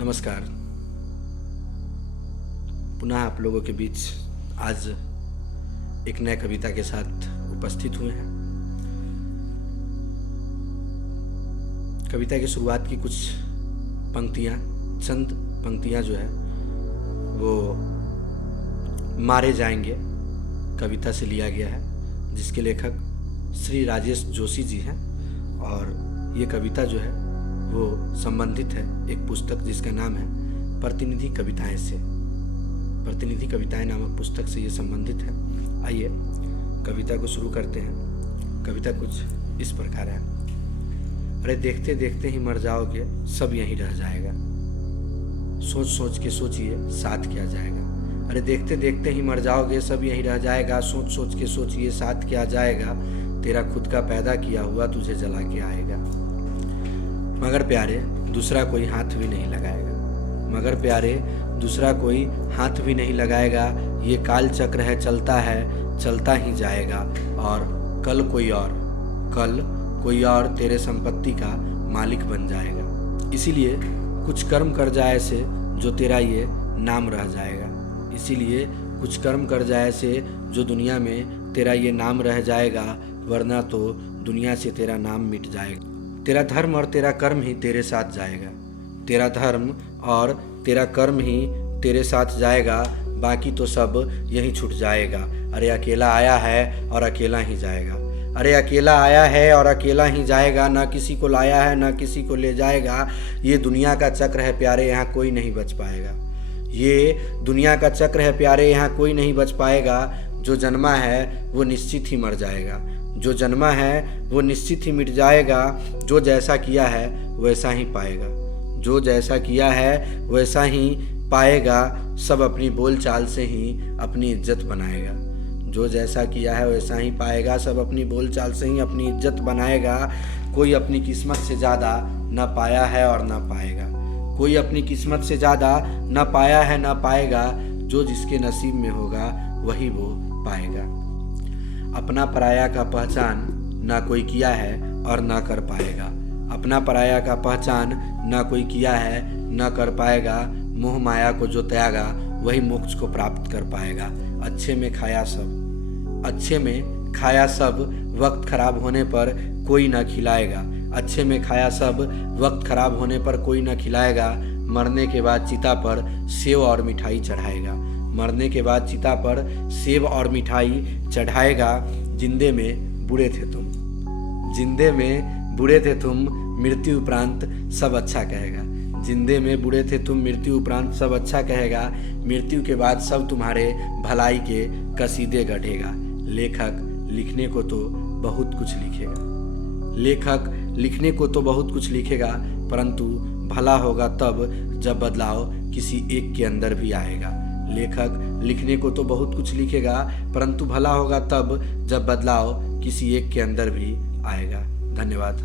नमस्कार। पुनः आप लोगों के बीच आज एक नए कविता के साथ उपस्थित हुए हैं। कविता की शुरुआत की कुछ चंद पंक्तियाँ जो है वो मारे जाएंगे कविता से लिया गया है, जिसके लेखक श्री राजेश जोशी जी हैं। और ये कविता जो है वो संबंधित है एक पुस्तक जिसका नाम है प्रतिनिधि कविताएं से। प्रतिनिधि कविताएं नामक पुस्तक से ये संबंधित है। आइए कविता को शुरू करते हैं। कविता कुछ इस प्रकार है। अरे देखते देखते ही मर जाओगे, सब यहीं रह जाएगा। सोच सोच के सोचिए साथ क्या जाएगा। अरे देखते देखते ही मर जाओगे, सब यहीं रह जाएगा। सोच सोच के सोचिए साथ क्या जाएगा। तेरा खुद का पैदा किया हुआ तुझे जला के आएगा। मगर प्यारे दूसरा कोई हाथ भी नहीं लगाएगा। मगर प्यारे दूसरा कोई हाथ भी नहीं लगाएगा। ये काल चक्र है, चलता ही जाएगा। और कल कोई और तेरे संपत्ति का मालिक बन जाएगा। इसीलिए कुछ कर्म कर जाए से जो तेरा ये नाम रह जाएगा। इसीलिए कुछ कर्म कर जाए से जो दुनिया में तेरा ये नाम रह जाएगा, वरना तो दुनिया से तेरा नाम मिट जाएगा। तेरा धर्म और तेरा कर्म ही तेरे साथ जाएगा। तेरा धर्म और तेरा कर्म ही तेरे साथ जाएगा, बाकी तो सब यहीं छूट जाएगा। अरे अकेला आया है और अकेला ही जाएगा। अरे अकेला आया है और अकेला ही जाएगा। ना किसी को लाया है ना किसी को ले जाएगा। ये दुनिया का चक्र है प्यारे, यहाँ कोई नहीं बच पाएगा। ये दुनिया का चक्र है प्यारे, यहाँ कोई नहीं बच पाएगा। जो जन्मा है वो निश्चित ही मर जाएगा। जो जन्मा है वो निश्चित ही मिट जाएगा। जो जैसा किया है वैसा ही पाएगा। जो जैसा किया है वैसा ही पाएगा। सब अपनी बोलचाल से ही अपनी इज्जत बनाएगा। जो जैसा किया है वैसा ही पाएगा। सब अपनी बोलचाल से ही अपनी इज्जत बनाएगा। कोई अपनी किस्मत से ज़्यादा ना पाया है और ना पाएगा। कोई अपनी किस्मत से ज़्यादा ना पाया है ना पाएगा। जो जिसके नसीब में होगा वही वो पाएगा। अपना पराया का पहचान ना कोई किया है और ना कर पाएगा। अपना पराया का पहचान ना कोई किया है ना कर पाएगा। मोह माया को जो त्यागा वही मोक्ष को प्राप्त कर पाएगा। अच्छे में खाया सब वक्त खराब होने पर कोई ना खिलाएगा। अच्छे में खाया सब वक्त खराब होने पर कोई ना खिलाएगा। मरने के बाद चिता पर सेव और मिठाई चढ़ाएगा। मरने के बाद चिता पर सेब और मिठाई चढ़ाएगा। जिंदे में बुरे थे तुम, मृत्यु उपरांत सब अच्छा कहेगा। जिंदे में बुरे थे तुम, मृत्यु उपरांत सब अच्छा कहेगा। मृत्यु के बाद सब तुम्हारे भलाई के कसीदे गढ़ेगा। लेखक लिखने को तो बहुत कुछ लिखेगा, परंतु भला होगा तब जब बदलाव किसी एक के अंदर भी आएगा। लेखक लिखने को तो बहुत कुछ लिखेगा, परंतु भला होगा तब जब बदलाव किसी एक के अंदर भी आएगा। धन्यवाद।